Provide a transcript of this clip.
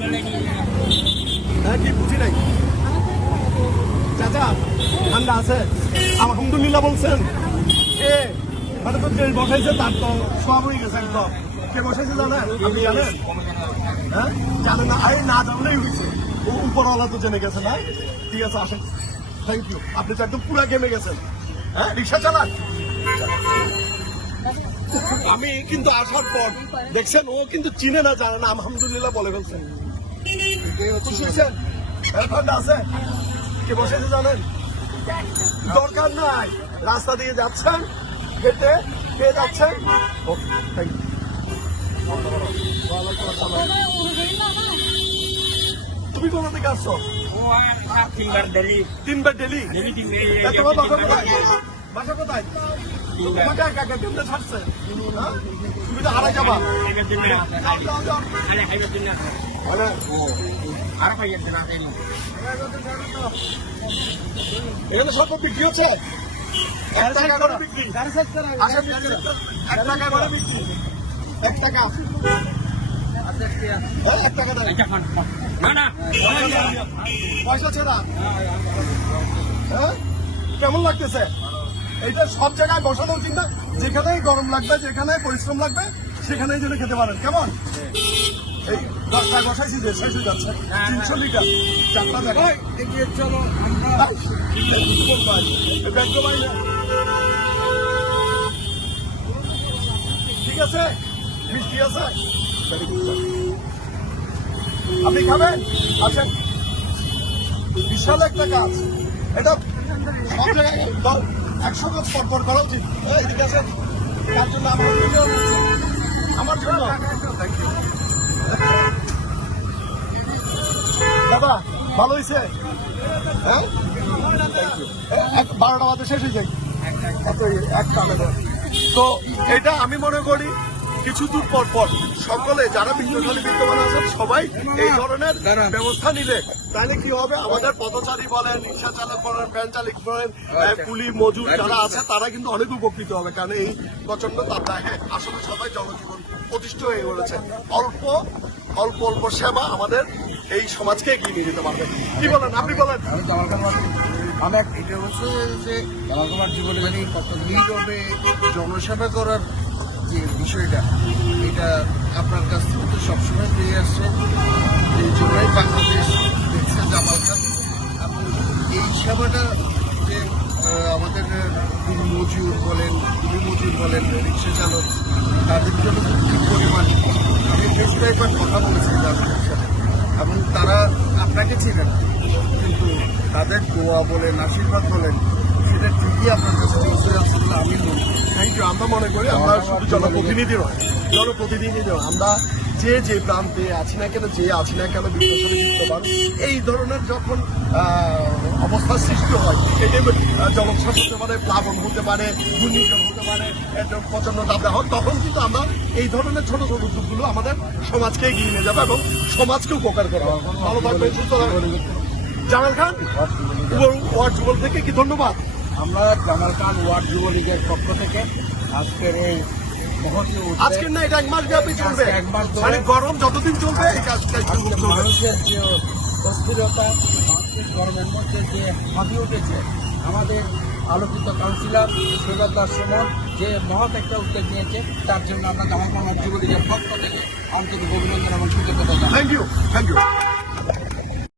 হ্যাঁ আলহামদুলিল্লাহ বলছেন। মানে বসাইছে তার তো একদম। কে বসাইছে জানেন? আপনি জানেন? হ্যাঁ? জানেন না? আরে না জানলেই হয়েছে। ও উপরওয়ালা তো জেনে গেছে না? ঠিক আছে, আসেন। থ্যাংক ইউ আপনি তো একদম পুরা গেমে গেছেন। হ্যাঁ রিক্সা চালান? আমি কিন্তু আসার পর দেখছেন, ও কিন্তু চিনে না, জানে না, আলহামদুলিল্লাহ বলে ফেলছেন খুশি হয়েছেন হ্যাঁ, আছে? কে বসেছে জানেন? দরকার নাই। রাস্তা দিয়ে যাচ্ছেন হেঁটে পেয়ে যাচ্ছেন। ও, thank you. তুমি কোথা থেকে আসছো? তিনবার ডেলি? এ, তোমার বাসা কোথায়? বাসা কোথায়? তোমাকে একা একা কেমনে ছাড়ছে? হ্যাঁ? তুমি তো হারাই যাবা। যাও, যাও, যাও। এখানে সব বিক্রি হচ্ছে এক টাকা করে বিক্রি আসেন, এক টাকা করে বিক্রি এক টাকা এক টাকা দেয় পয়সা ছেড়া হ্যাঁ কেমন লাগতেছে? এইটা সব জায়গায় বসানো উচিত না যেখানে গরম লাগবে যেখানে পরিশ্রম লাগবে সেখানেই যেন খেতে পারেন। কেমন? এই দশটা বসাইছি যে শেষ হয়ে যাচ্ছে। তিনশো লিটার চারটা জায়গা চলো ঠিক আছে? মিষ্টি আছে. আপনি খাবেন? আসেন। বিশাল একটা গাছ। এটা সব জায়গায় দশ- একশো গাছ পরপর করা উচিত। এই, এদিকে তার জন্য আমার জন্য আমার জন্য। দাদা ভালো হয়েছে হ্যাঁ? এক- বারোটা বাদে শেষ হয়ে যায়। এত এক তো এটা আমি মনে করি কিছু দূর পর পর সকলে যারা বিদ্যুৎখালী বিদ্যমান আছেন সবাই এই ধরনের ব্যবস্থা নিলে তাহলে কি হবে? আমাদের পথচারী বলেন রিক্সা চালক বলেন ভ্যান চালক বলেন কুলি মজুর যারা আছে তারা কিন্তু অনেক উপকৃত হবে কারণ এই প্রচণ্ড তাপদাহে আসলে সবাই জনজীবন প্রতিষ্ঠিত হয়ে পড়েছে অল্প অল্প অল্প সেবা আমাদের এই সমাজকে এগিয়ে নিয়ে যেতে পারবে। কি বলেন? আপনি বলেন। আমি এটা হচ্ছে যে জামালখানার জীবনে নীরবে জনসেবা করার যে বিষয়টা, এটা আপনার কাছ থেকে তো সবসময় পেয়ে আসছে। এই জন্যই বাংলাদেশ দেখছে জামাল খান। আপনি এই সেবাটা যে আমাদের মজুর বলেন কুলি মজুর বলেন, রিক্সা চালক, তাদের জন্য কি পরিমাণ। আমি বেশ কয়েকবার কথা বলেছি তাদের সাথে। এবং তারা আপনাকে ছিলেন কিন্তু তাদের দোয়া বলেন, আশীর্বাদ বলেন, সেটা ঠিকই আপনার কাছে পৌঁছে আমি থ্যাংক ইউ আমরা মনে করি আমরা শুধু জনপ্রতিনিধি নয় জনপ্রতিনিধি নয়। আমরা যে যে প্রান্তে আছি না কেন, যে আছি না কেন সাথে এই ধরনের যখন অবস্থার সৃষ্টি হয় এটি জলোচ্ছ্বাস হতে পারে প্লাবন হতে পারে, ঘূর্ণিঝড় হতে পারে প্রচণ্ড দাবদা হয় তখন কিন্তু আমরা এই ধরনের ছোট ছোট উদ্যোগগুলো আমাদের সমাজকে এগিয়ে নিয়ে যাবে এবং সমাজকে উপকার করবে। ভালো থাকবেন, সুস্থ থাকবেন। জামাল খান ওয়ার্ড থেকে কি ধন্যবাদ? আমরা জামাল খান ওয়ার্ড যুবলীগের পক্ষ থেকে আজকের এই না এটা এক মাস ব্যাপী চলবে। মানে গরম যতদিন চলবে। মানুষের যে অস্থিরতা মানুষের গরমের মধ্যে যে উঠেছে আমাদের আলোকিত কাউন্সিলর সুগত দাস সুমন যে মহৎ একটা উদ্যোগ নিয়েছে তার জন্য আমরা জামাল খান ওয়ার্ড যুবলীগের পক্ষ থেকে আন্তরিক অভিনন্দন এবং কৃতজ্ঞতা থ্যাংক ইউ থ্যাংক ইউ